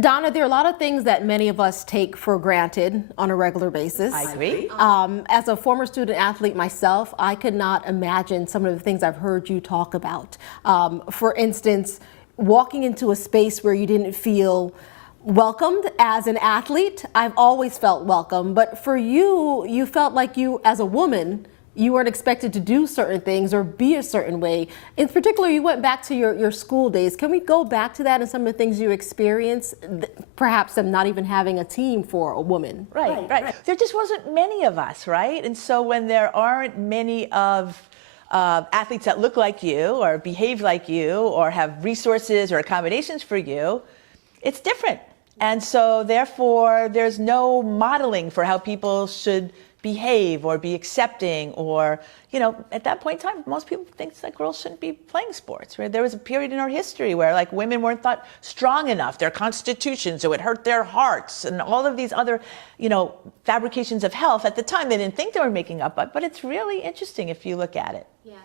Donna, there are a lot of things that many of us take for granted on a regular basis. I agree. As a former student athlete myself, I could not imagine some of the things I've heard you talk about. For instance, walking into a space where you didn't feel welcomed as an athlete. I've always felt welcome, but for you, you felt like you, as a woman, you weren't expected to do certain things or be a certain way. In particular, you went back to your school days. Can we go back to that and some of the things you experienced, perhaps them not even having a team for a woman? Right. There just wasn't many of us, right? And so when there aren't many of athletes that look like you or behave like you or have resources or accommodations for you, it's different. And so therefore, there's no modeling for how people should behave or be accepting, or, you know, at that point in time, most people think that girls shouldn't be playing sports, right? There was a period in our history where, like, women weren't thought strong enough, their constitutions, it would hurt their hearts, and all of these other, you know, fabrications of health. At the time, they didn't think they were making up, but it's really interesting if you look at it. Yeah.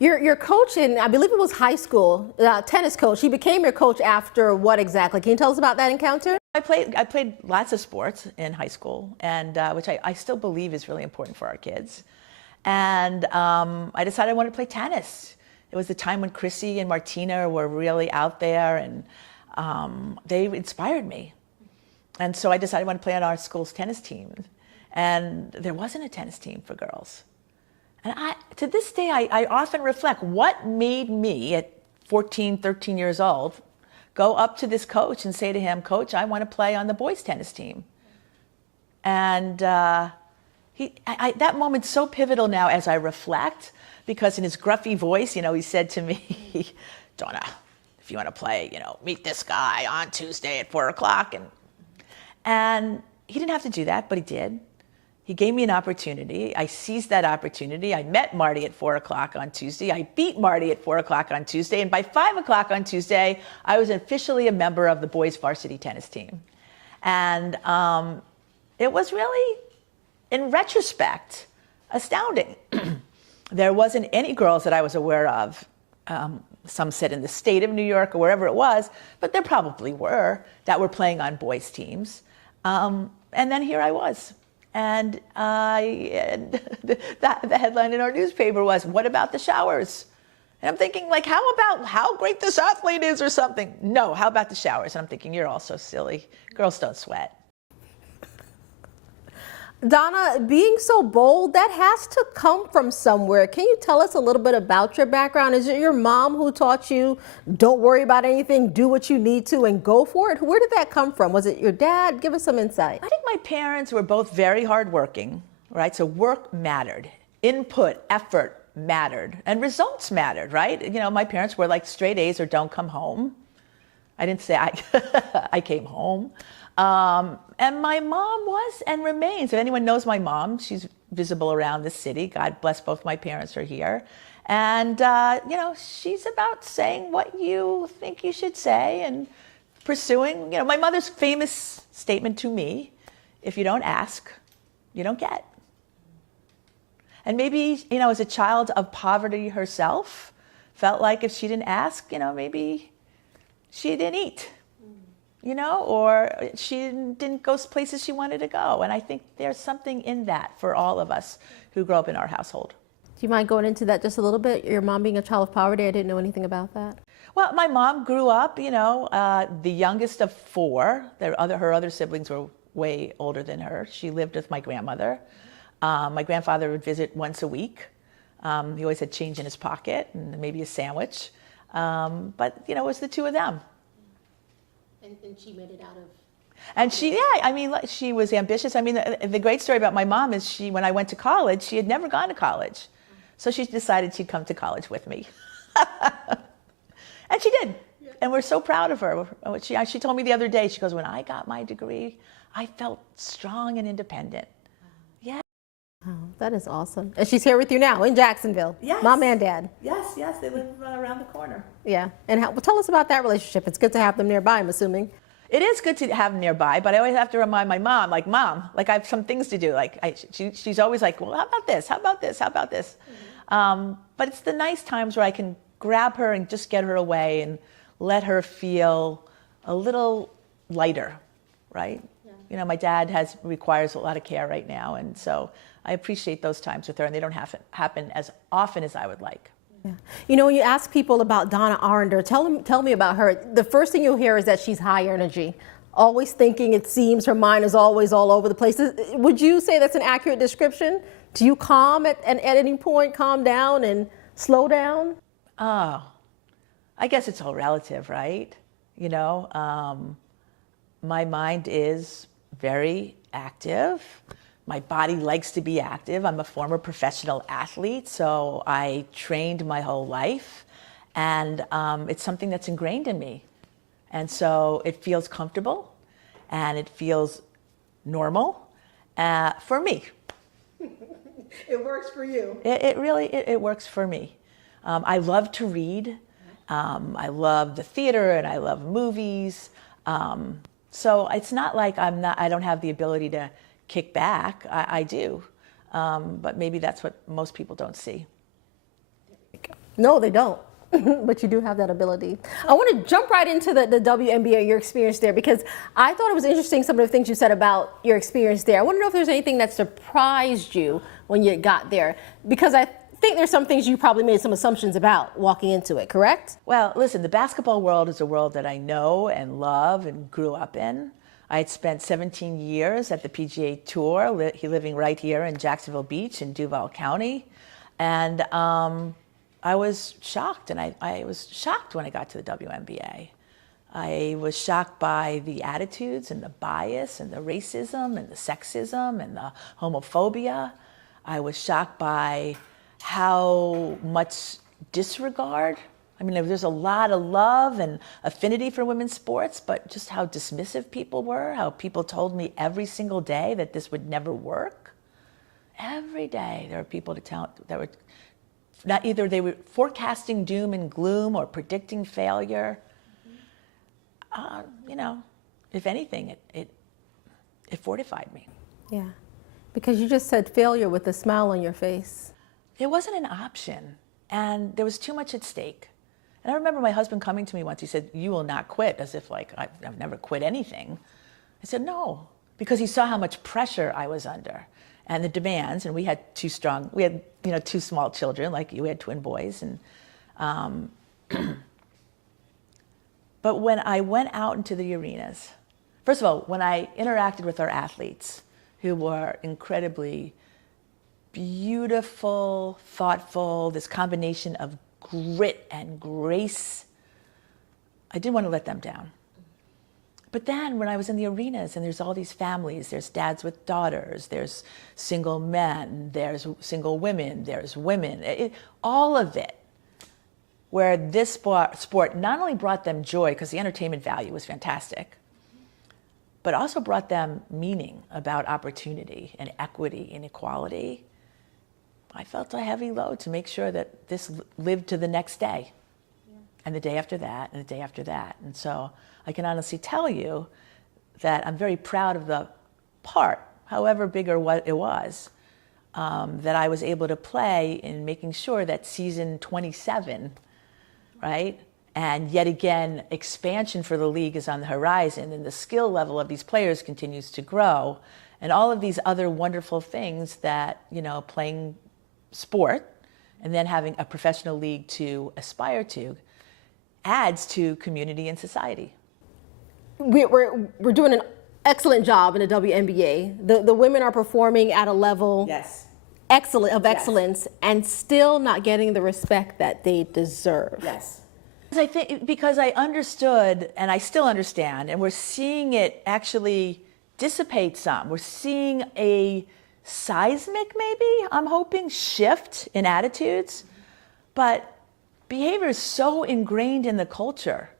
Your coach in, I believe it was high school, tennis coach, he became your coach after what exactly? Can you tell us about that encounter? I played lots of sports in high school, and which I still believe is really important for our kids. And I decided I wanted to play tennis. It was the time when Chrissy and Martina were really out there, and they inspired me. And so I decided I wanted to play on our school's tennis team. And there wasn't a tennis team for girls. And to this day, I often reflect what made me at 14, 13 years old go up to this coach and say to him, "Coach, I want to play on the boys' tennis team." And that moment's so pivotal now as I reflect, because in his gruffy voice, you know, he said to me, "Donna, if you want to play, you know, meet this guy on Tuesday at 4 o'clock. And he didn't have to do that, but he did. He gave me an opportunity. I seized that opportunity. I met Marty at 4 o'clock on Tuesday. I beat Marty at 4 o'clock on Tuesday. And by 5 o'clock on Tuesday, I was officially a member of the boys' varsity tennis team. And it was really, in retrospect, astounding. There wasn't any girls that I was aware of. Some said in the state of New York or wherever it was, but there probably were, that were playing on boys' teams. And then here I was. And the headline in our newspaper was, "What about the showers?" And I'm thinking, like, how about how great this athlete is or something? No, how about the showers? And I'm thinking, you're all so silly. Girls don't sweat. Donna, being so bold, that has to come from somewhere. Can you tell us a little bit about your background? Is it your mom who taught you, don't worry about anything, do what you need to and go for it? Where did that come from? Was it your dad? Give us some insight. I think my parents were both very hardworking, right? So work mattered, input, effort mattered, and results mattered, right? You know, my parents were like straight A's or don't come home. I didn't say I came home. And my mom was and remains. If anyone knows my mom, she's visible around the city. God bless both my parents are here. And, you know, she's about saying what you think you should say and pursuing, you know, my mother's famous statement to me, "If you don't ask, you don't get." And maybe, you know, as a child of poverty herself, felt like if she didn't ask, you know, maybe she didn't eat. You know, or she didn't go places she wanted to go. And I think there's something in that for all of us who grow up in our household. Do you mind going into that just a little bit? Your mom being a child of poverty, I didn't know anything about that. Well, my mom grew up, you know, the youngest of four. Her other siblings were way older than her. She lived with my grandmother. My grandfather would visit once a week. He always had change in his pocket and maybe a sandwich. But, you know, it was the two of them. And she made it out of... And she, yeah, I mean, she was ambitious. I mean, the great story about my mom is when I went to college, she had never gone to college. So she decided she'd come to college with me. And she did. Yeah. And we're so proud of her. She told me the other day, she goes, "When I got my degree, I felt strong and independent." Yeah. Oh, that is awesome. And she's here with you now in Jacksonville. Yes. Mom and dad. Yes, they live around the corner. Yeah. And well, tell us about that relationship. It's good to have them nearby, I'm assuming. It is good to have them nearby, but I always have to remind my mom, like, "Mom, like, I have some things to do." Like, she's always like, "Well, how about this? How about this? How about this?" Mm-hmm. But it's the nice times where I can grab her and just get her away and let her feel a little lighter, right? Yeah. You know, my dad requires a lot of care right now, and so I appreciate those times with her, and they don't happen as often as I would like. Yeah. You know, when you ask people about Donna Orender, tell me about her. The first thing you'll hear is that she's high energy, always thinking, it seems her mind is always all over the place. Would you say that's an accurate description? Do you calm at any point, calm down and slow down? Oh, I guess it's all relative, right? You know, my mind is very active. My body likes to be active. I'm a former professional athlete, so I trained my whole life, and it's something that's ingrained in me. And so it feels comfortable, and it feels normal for me. It works for you. It really works for me. I love to read. I love the theater, and I love movies. So it's not like I don't have the ability to kick back. I do, but maybe that's what most people don't see. No, they don't. But you do have that ability. I want to jump right into the WNBA, your experience there, because I thought it was interesting some of the things you said about your experience there. I want to know if there's anything that surprised you when you got there, because I think there's some things you probably made some assumptions about walking into it, correct? Well, listen, the basketball world is a world that I know and love and grew up in. I had spent 17 years at the PGA Tour, living right here in Jacksonville Beach in Duval County. And I was shocked, and I was shocked when I got to the WNBA. I was shocked by the attitudes and the bias and the racism and the sexism and the homophobia. I was shocked by how much disregard. I mean, there's a lot of love and affinity for women's sports, but just how dismissive people were, how people told me every single day that this would never work. Every day there were people that were not either they were forecasting doom and gloom or predicting failure. You know, if anything, it fortified me. Yeah, because you just said failure with a smile on your face. It wasn't an option, and there was too much at stake. And I remember my husband coming to me once. He said, "You will not quit," as if like I've never quit anything. I said, "No," because he saw how much pressure I was under and the demands. And we had two small children, like you had twin boys. And but when I went out into the arenas, first of all, when I interacted with our athletes, who were incredibly beautiful, thoughtful, this combination of grit and grace, I didn't want to let them down. But then when I was in the arenas and there's all these families, there's dads with daughters, there's single men, there's single women, there's women, all of it, where this sport not only brought them joy, because the entertainment value was fantastic, but also brought them meaning about opportunity and equity and equality. I felt a heavy load to make sure that this lived to the next day, and the day after that, and the day after that. And so I can honestly tell you that I'm very proud of the part, however big or what it was, that I was able to play in making sure that season 27, right? And yet again, expansion for the league is on the horizon, and the skill level of these players continues to grow, and all of these other wonderful things that, you know, playing sport and then having a professional league to aspire to adds to community and society. We're doing an excellent job in the WNBA. The women are performing at a level excellence, and still not getting the respect that they deserve. Yes. I think because I understood, and I still understand, and we're seeing it actually dissipate some. We're seeing a seismic, maybe, I'm hoping, shift in attitudes, but behavior is so ingrained in the culture,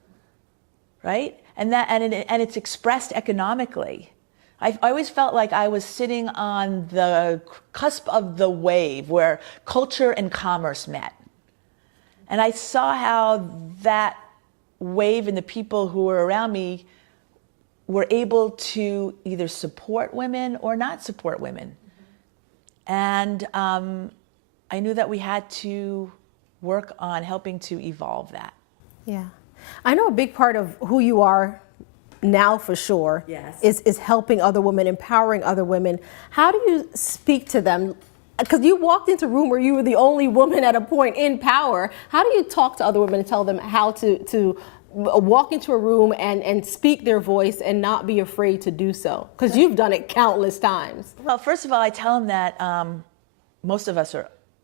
right? And it's expressed economically. I always felt like I was sitting on the cusp of the wave where culture and commerce met. And I saw how that wave and the people who were around me were able to either support women or not support women. And I knew that we had to work on helping to evolve that. Yeah. I know a big part of who you are now for sure, Yes. is helping other women, empowering other women. How do you speak to them? Because you walked into a room where you were the only woman at a point in power. How do you talk to other women and tell them how to walk into a room and speak their voice and not be afraid to do so? Because you've done it countless times. Well, first of all, I tell them that most of us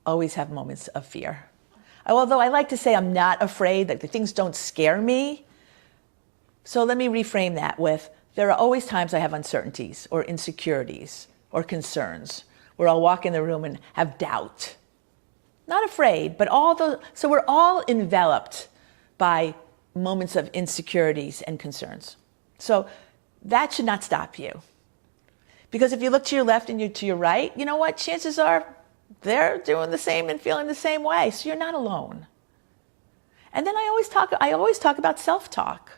always have moments of fear. Although I like to say I'm not afraid, that the things don't scare me. So let me reframe that with, there are always times I have uncertainties or insecurities or concerns where I'll walk in the room and have doubt. Not afraid, but so we're all enveloped by moments of insecurities and concerns. So that should not stop you. Because if you look to your left and to your right, you know what? Chances are they're doing the same and feeling the same way. So you're not alone. And then I always talk about self-talk.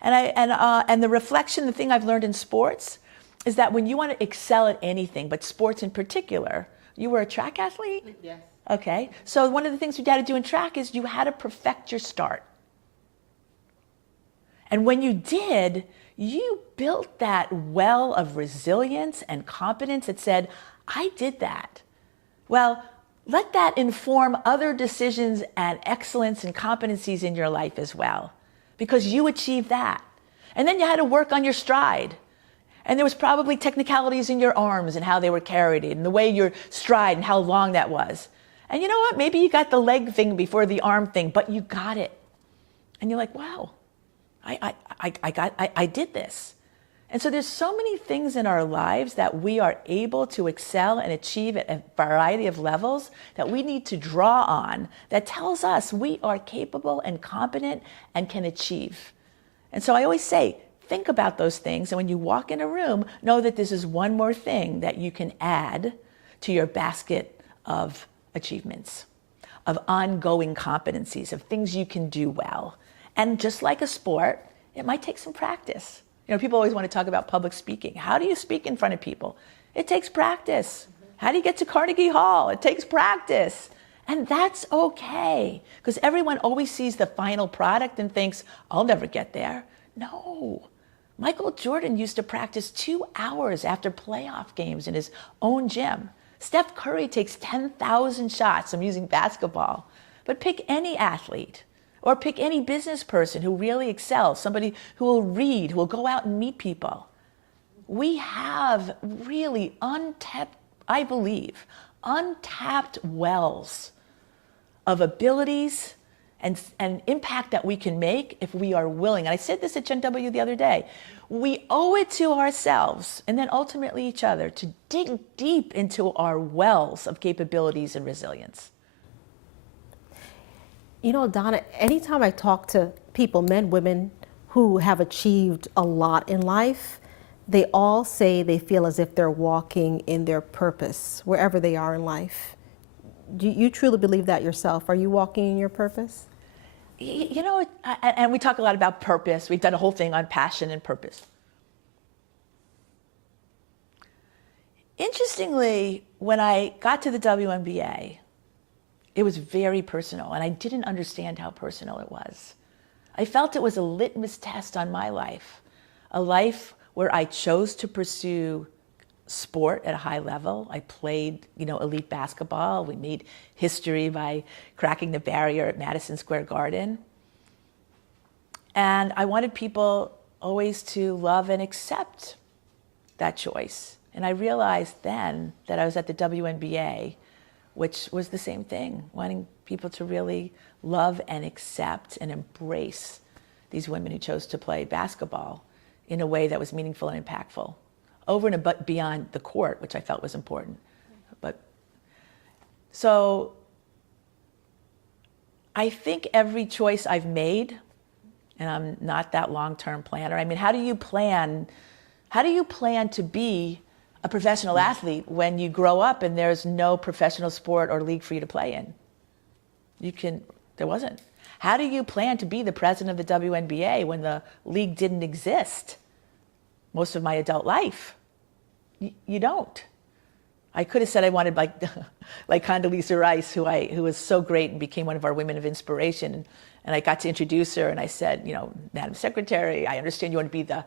And the reflection, the thing I've learned in sports, is that when you want to excel at anything, but sports in particular, you were a track athlete? Yes. Okay. So one of the things you had to do in track is you had to perfect your start. And when you did, you built that well of resilience and competence that said, I did that. Well, let that inform other decisions and excellence and competencies in your life as well, because you achieved that. And then you had to work on your stride. And there was probably technicalities in your arms and how they were carried and the way your stride and how long that was. And you know what? Maybe you got the leg thing before the arm thing, but you got it. And you're like, wow, I did this. And so there's so many things in our lives that we are able to excel and achieve at a variety of levels that we need to draw on that tells us we are capable and competent and can achieve. And so I always say, think about those things. And when you walk in a room, know that this is one more thing that you can add to your basket of achievements, of ongoing competencies, of things you can do well. And just like a sport, it might take some practice. You know, people always want to talk about public speaking. How do you speak in front of people? It takes practice. How do you get to Carnegie Hall? It takes practice. And that's okay, because everyone always sees the final product and thinks, I'll never get there. No. Michael Jordan used to practice 2 hours after playoff games in his own gym. Steph Curry takes 10,000 shots. I'm using basketball. But pick any athlete or pick any business person who really excels, somebody who will read, who will go out and meet people. We have really untapped, I believe, untapped wells of abilities and impact that we can make if we are willing. And I said this at Gen W the other day. We owe it to ourselves and then ultimately each other to dig deep into our wells of capabilities and resilience. You know, Donna, anytime I talk to people, men, women, who have achieved a lot in life, they all say they feel as if they're walking in their purpose, wherever they are in life. Do you truly believe that yourself? Are you walking in your purpose? You know, and we talk a lot about purpose. We've done a whole thing on passion and purpose. Interestingly, when I got to the WNBA, it was very personal, and I didn't understand how personal it was. I felt it was a litmus test on my life, a life where I chose to pursue sport at a high level. I played, elite basketball. We made history by cracking the barrier at Madison Square Garden. And I wanted people always to love and accept that choice. And I realized then that I was at the WNBA, which was the same thing, wanting people to really love and accept and embrace these women who chose to play basketball in a way that was meaningful and impactful, over and beyond the court, which I felt was important. So I think every choice I've made, and I'm not that long-term planner. I mean, how do you plan to be a professional athlete when you grow up and there's no professional sport or league for you to play in? There wasn't. How do you plan to be the president of the WNBA when the league didn't exist most of my adult life? You don't. I could have said I wanted like Condoleezza Rice, who was so great and became one of our women of inspiration. And I got to introduce her, and I said, you know, Madam Secretary, I understand you want to be the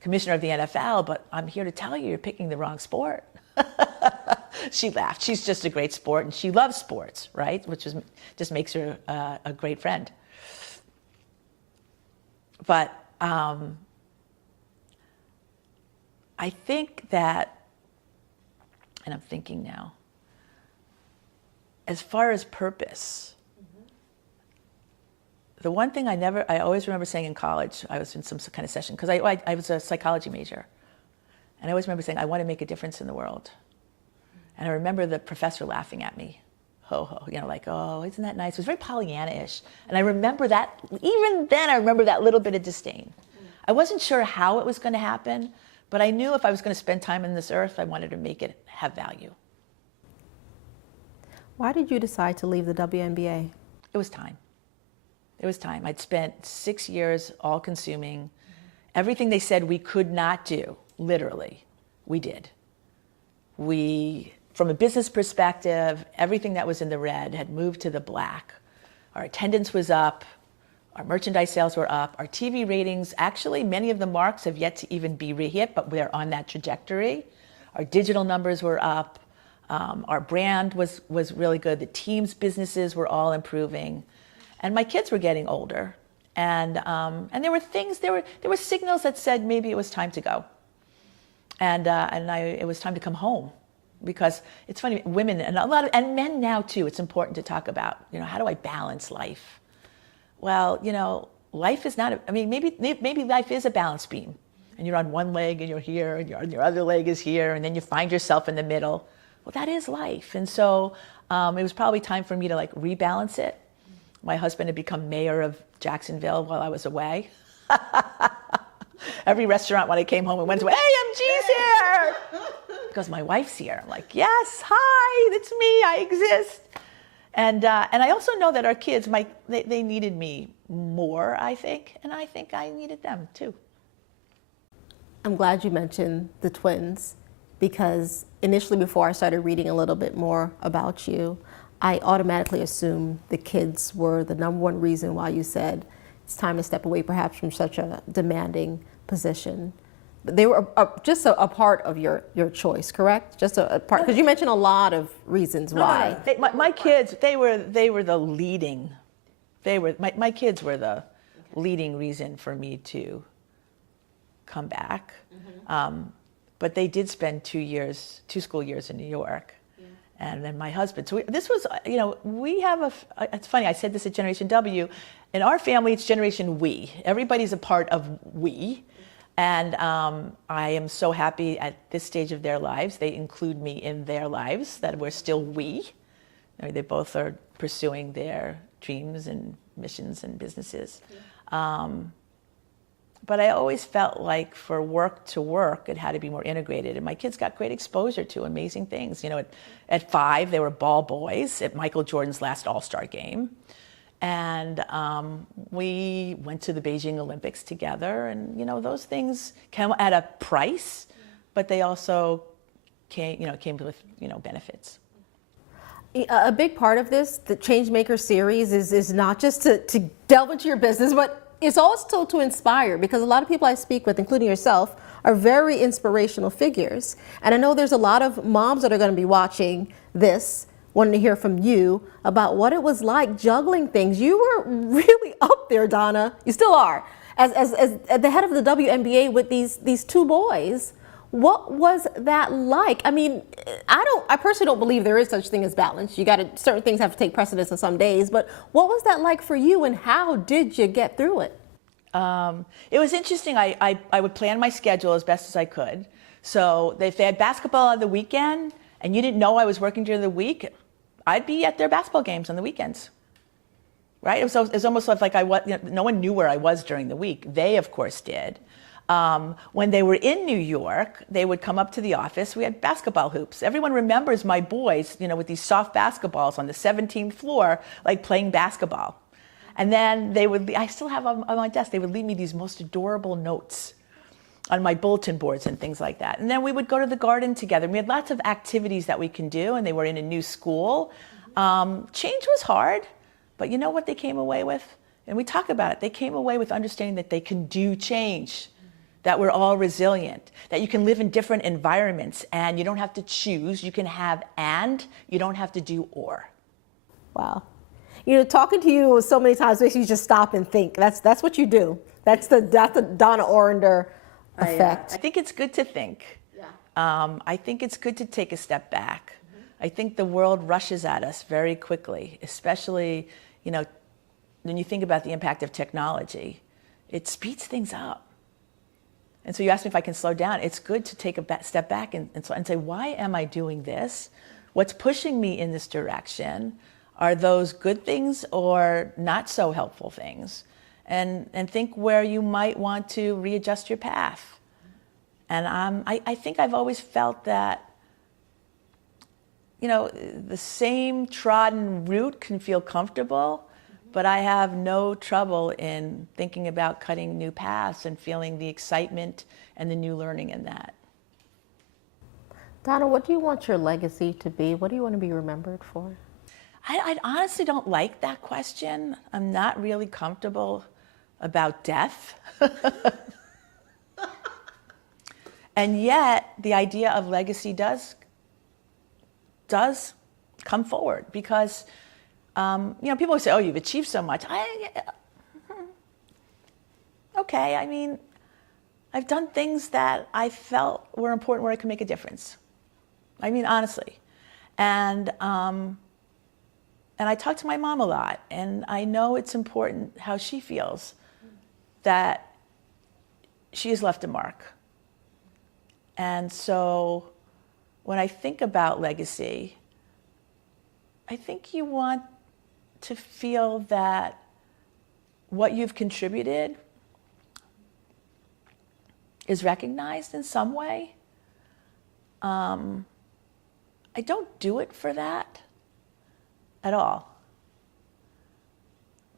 commissioner of the NFL, but I'm here to tell you, you're picking the wrong sport. She laughed. She's just a great sport, and she loves sports, right? Which just makes her a great friend. But I think that, and I'm thinking now, as far as purpose, the one thing I always remember saying in college, I was in some kind of session, because I was a psychology major, and I always remember saying, I want to make a difference in the world. And I remember the professor laughing at me, you know, like, oh, isn't that nice? It was very Pollyanna-ish. And I remember that, even then, I remember that little bit of disdain. I wasn't sure how it was going to happen, but I knew if I was going to spend time on this earth, I wanted to make it have value. Why did you decide to leave the WNBA? It was time. It was time. I'd spent 6 years all-consuming. Everything they said we could not do, literally, we did. From a business perspective, everything that was in the red had moved to the black. Our attendance was up. Our merchandise sales were up. Our TV ratings, actually, many of the marks have yet to even be re-hit, but we're on that trajectory. Our digital numbers were up. Our brand was really good. The team's businesses were all improving. And my kids were getting older. And there were things, there were signals that said maybe it was time to go. And it was time to come home. Because it's funny, women and men now too, it's important to talk about, you know, how do I balance life? Well, you know, life is not, maybe life is a balance beam. And you're on one leg and you're here, and your other leg is here, and then you find yourself in the middle. Well, that is life. And so it was probably time for me to like rebalance it. My husband had become mayor of Jacksonville while I was away. Every restaurant when I came home and went to, AMG's here! Because my wife's here. I'm like, yes, hi, it's me, I exist. And I also know that our kids, they needed me more, I think, and I think I needed them too. I'm glad you mentioned the twins, because initially before I started reading a little bit more about you, I automatically assumed the kids were the number one reason why you said it's time to step away perhaps from such a demanding position. But they were just a part of your choice, correct? Just a part, because you mentioned a lot of reasons why. My kids, they were the leading, my kids were the leading reason for me to come back. But they did spend 2 school years in New York. And then my husband. So this was, you know, we have it's funny, I said this at Generation W. In our family, it's Generation We. Everybody's a part of we. And I am so happy at this stage of their lives, they include me in their lives, that we're still we. I mean, they both are pursuing their dreams and missions and businesses. But I always felt like for work to work, it had to be more integrated. And my kids got great exposure to amazing things. You know, at 5, they were ball boys at Michael Jordan's last All-Star game. And we went to the Beijing Olympics together. And, you know, those things come at a price, but they also came with, you know, benefits. A big part of this, the Changemaker series, is not just to delve into your business, but it's also to inspire, because a lot of people I speak with, including yourself, are very inspirational figures. And I know there's a lot of moms that are going to be watching this, wanting to hear from you about what it was like juggling things. You were really up there, Donna. You still are, as the head of the WNBA with these 2 boys. What was that like? I mean, I personally don't believe there is such thing as balance. Certain things have to take precedence on some days, but what was that like for you, and how did you get through it? It was interesting. I would plan my schedule as best as I could. So if they had basketball on the weekend and you didn't know I was working during the week, I'd be at their basketball games on the weekends. Right? It was almost like no one knew where I was during the week. They, of course, did. When they were in New York, they would come up to the office. We had basketball hoops. Everyone remembers my boys, you know, with these soft basketballs on the 17th floor, like playing basketball. And then I still have on my desk, they would leave me these most adorable notes on my bulletin boards and things like that. And then we would go to the garden together. We had lots of activities that we can do, and they were in a new school. Change was hard, but you know what they came away with? And we talk about it. They came away with understanding that they can do change, that we're all resilient, that you can live in different environments, and you don't have to choose. You can have and, you don't have to do or. Wow. You know, talking to you so many times makes you just stop and think. That's what you do. That's the Donna Orender effect. I think it's good to think. Yeah. I think it's good to take a step back. Mm-hmm. I think the world rushes at us very quickly, especially, you know, when you think about the impact of technology. It speeds things up. And so you asked me if I can slow down. It's good to take a step back and say, why am I doing this? What's pushing me in this direction? Are those good things or not so helpful things? And think where you might want to readjust your path. And I think I've always felt that, you know, the same trodden route can feel comfortable, but I have no trouble in thinking about cutting new paths and feeling the excitement and the new learning in that. Donna, what do you want your legacy to be? What do you want to be remembered for? I honestly don't like that question. I'm not really comfortable about death. And yet, the idea of legacy does come forward because, you know, people always say, oh, you've achieved so much. Okay, I mean, I've done things that I felt were important where I could make a difference. I mean, honestly. And I talk to my mom a lot, and I know it's important how she feels that she has left a mark. And so when I think about legacy, I think you want to feel that what you've contributed is recognized in some way. I don't do it for that at all.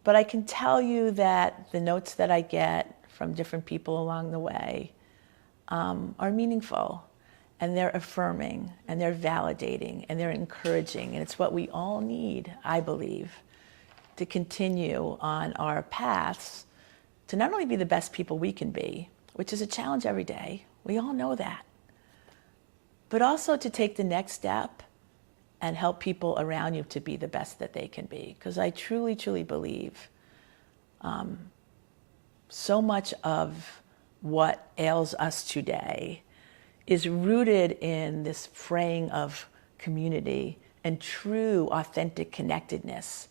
But I can tell you that the notes that I get from different people along the way are meaningful, and they're affirming, and they're validating, and they're encouraging, and it's what we all need, I believe, to continue on our paths to not only be the best people we can be, which is a challenge every day, we all know that, but also to take the next step and help people around you to be the best that they can be. Because I truly, truly believe so much of what ails us today is rooted in this fraying of community and true, authentic connectedness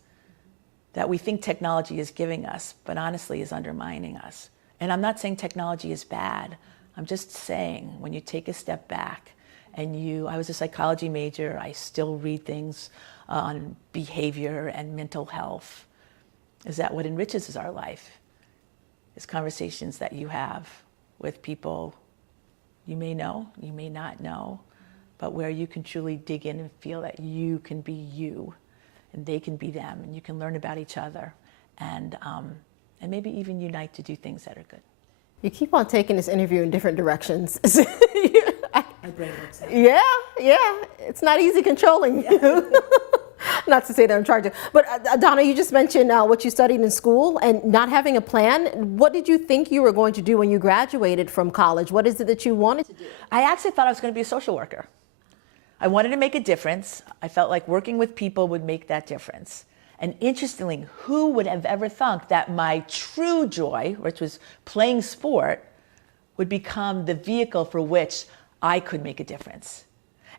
that we think technology is giving us, but honestly is undermining us. And I'm not saying technology is bad. I'm just saying when you take a step back and I was a psychology major, I still read things on behavior and mental health. Is that what enriches our life? Is conversations that you have with people you may know, you may not know, but where you can truly dig in and feel that you can be you and they can be them, and you can learn about each other and maybe even unite to do things that are good. You keep on taking this interview in different directions. My brain works out. Yeah. It's not easy controlling you. Not to say that I'm trying to. But Donna, you just mentioned what you studied in school and not having a plan. What did you think you were going to do when you graduated from college? What is it that you wanted to do? I actually thought I was going to be a social worker. I wanted to make a difference. I felt like working with people would make that difference. And interestingly, who would have ever thought that my true joy, which was playing sport, would become the vehicle for which I could make a difference.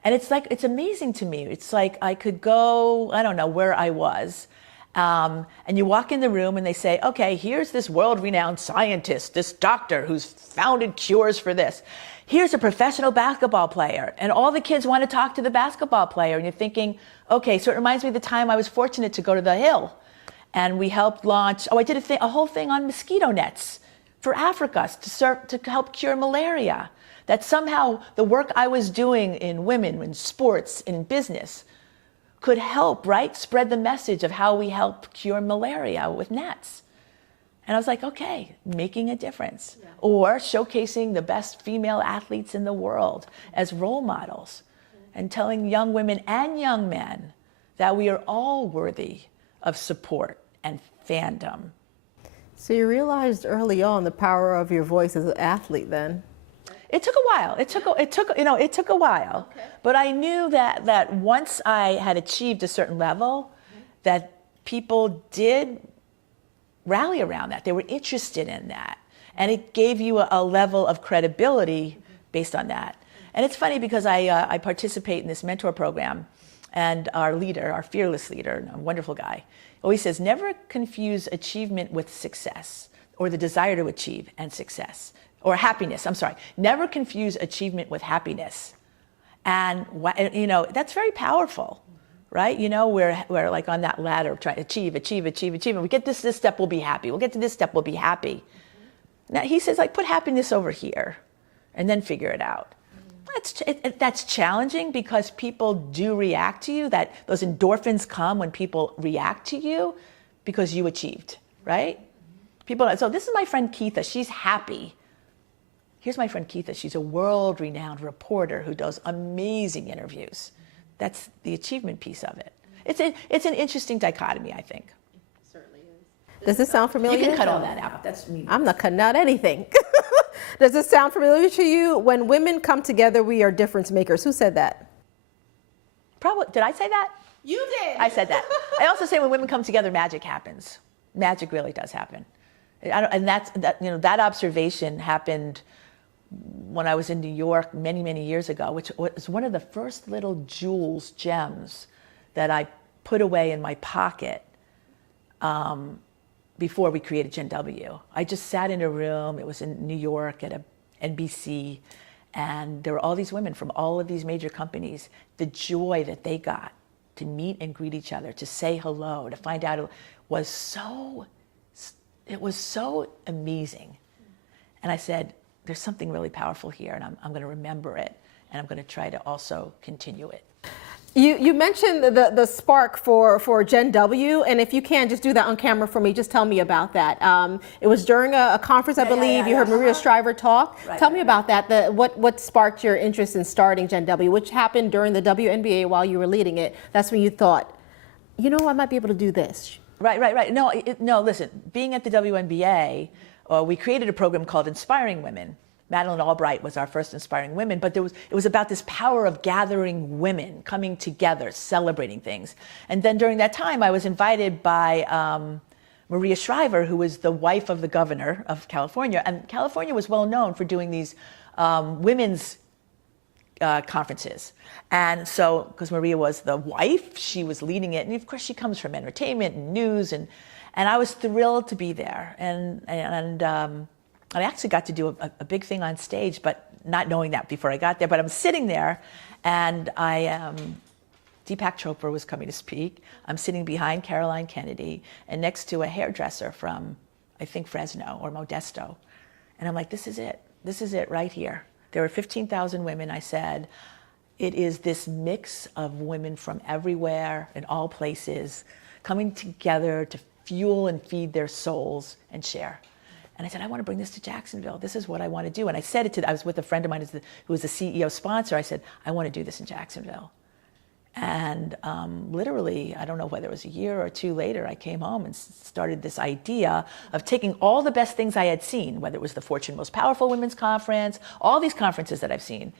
And it's amazing to me. It's like I could go, I don't know where I was, and you walk in the room and they say, okay, here's this world-renowned scientist, this doctor who's founded cures for this. Here's a professional basketball player, and all the kids want to talk to the basketball player, and you're thinking, okay, so it reminds me of the time I was fortunate to go to the Hill, and we helped launch, I did a whole thing on mosquito nets for Africa to help cure malaria. That somehow the work I was doing in women, in sports, in business, could help, right, spread the message of how we help cure malaria with nets. And I was like, okay, making a difference. Yeah. Or showcasing the best female athletes in the world as role models, and telling young women and young men that we are all worthy of support and fandom. So you realized early on the power of your voice as an athlete then? It took a while. It took a while. Okay. But I knew that once I had achieved a certain level, that people did rally around that. They were interested in that. And it gave you a level of credibility based on that. And it's funny because I participate in this mentor program, and our leader, our fearless leader, a wonderful guy, always says, never confuse achievement with success, or the desire to achieve and success, or happiness, I'm sorry. Never confuse achievement with happiness. And, you know, that's very powerful, right? You know, we're like on that ladder trying to achieve. And we get this step, we'll be happy. We'll get to this step, we'll be happy. Now, he says, like, put happiness over here and then figure it out. That's challenging because people do react to you, that those endorphins come when people react to you because you achieved, right? So this is my friend Keitha. She's happy. Here's my friend Keitha. She's a world-renowned reporter who does amazing interviews. That's the achievement piece of it. It's an interesting dichotomy, I think. It certainly is. Does this sound familiar? You can cut all that out. That's me. I'm not cutting out anything. Does this sound familiar to you? When women come together, we are difference makers. Who said that? Probably. Did I say that? You did. I said that. I also say when women come together, magic happens. Magic really does happen. And that observation happened when I was in New York many, many years ago, which was one of the first little gems that I put away in my pocket before we created Gen W. I just sat in a room. It was in New York at a NBC, and there were all these women from all of these major companies. The joy that they got to meet and greet each other, to say hello, to find out, was so amazing. And I said, there's something really powerful here, and I'm going to remember it, and I'm going to try to also continue it. You mentioned the spark for Gen W, and if you can, just do that on camera for me. Just tell me about that. It was during a conference, I believe. You heard Maria Shriver talk. Right, tell me about that. What sparked your interest in starting Gen W, which happened during the WNBA while you were leading it. That's when you thought, you know, I might be able to do this. Right. No, listen, being at the WNBA, we created a program called Inspiring Women. Madeleine Albright was our first Inspiring Women, but it was about this power of gathering women, coming together, celebrating things. And then during that time, I was invited by Maria Shriver, who was the wife of the governor of California. And California was well known for doing these women's conferences. And so, because Maria was the wife, she was leading it. And of course, she comes from entertainment and news. And I was thrilled to be there. And I actually got to do a big thing on stage, but not knowing that before I got there. But I'm sitting there, and Deepak Chopra was coming to speak. I'm sitting behind Caroline Kennedy and next to a hairdresser from, I think, Fresno or Modesto. And I'm like, this is it. This is it right here. There were 15,000 women. I said, it is this mix of women from everywhere in all places coming together to fuel and feed their souls and share. And I said, I want to bring this to Jacksonville. This is what I want to do. And I said it I was with a friend of mine who was the CEO sponsor. I said, I want to do this in Jacksonville. And literally, I don't know whether it was a year or two later, I came home and started this idea of taking all the best things I had seen, whether it was the Fortune Most Powerful Women's Conference, all these conferences that I've seen,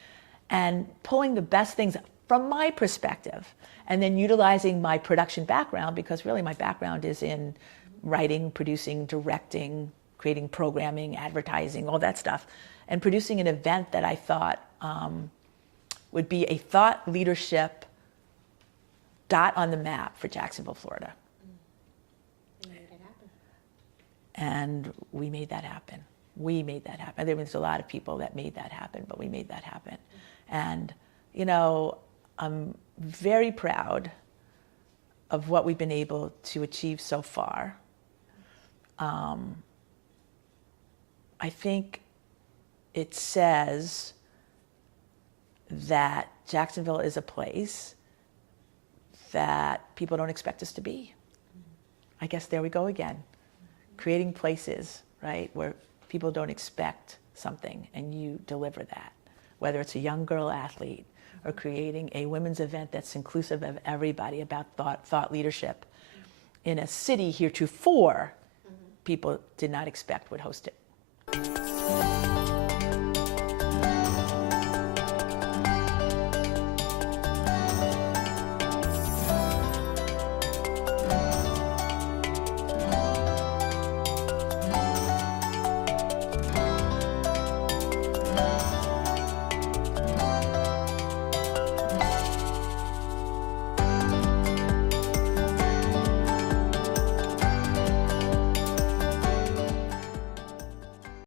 and pulling the best things from my perspective, and then utilizing my production background, because really my background is in writing, producing, directing, creating programming, advertising, all that stuff, and producing an event that I thought would be a thought leadership dot on the map for Jacksonville, Florida. You made it happen. And we made that happen. We made that happen. There was a lot of people that made that happen, but we made that happen. And, you know, I'm very proud of what we've been able to achieve so far. I think it says that Jacksonville is a place that people don't expect us to be. I guess there we go again. creating places, right, where people don't expect something and you deliver that, whether it's a young girl athlete or creating a women's event that's inclusive of everybody about thought leadership in a city heretofore people did not expect would host it.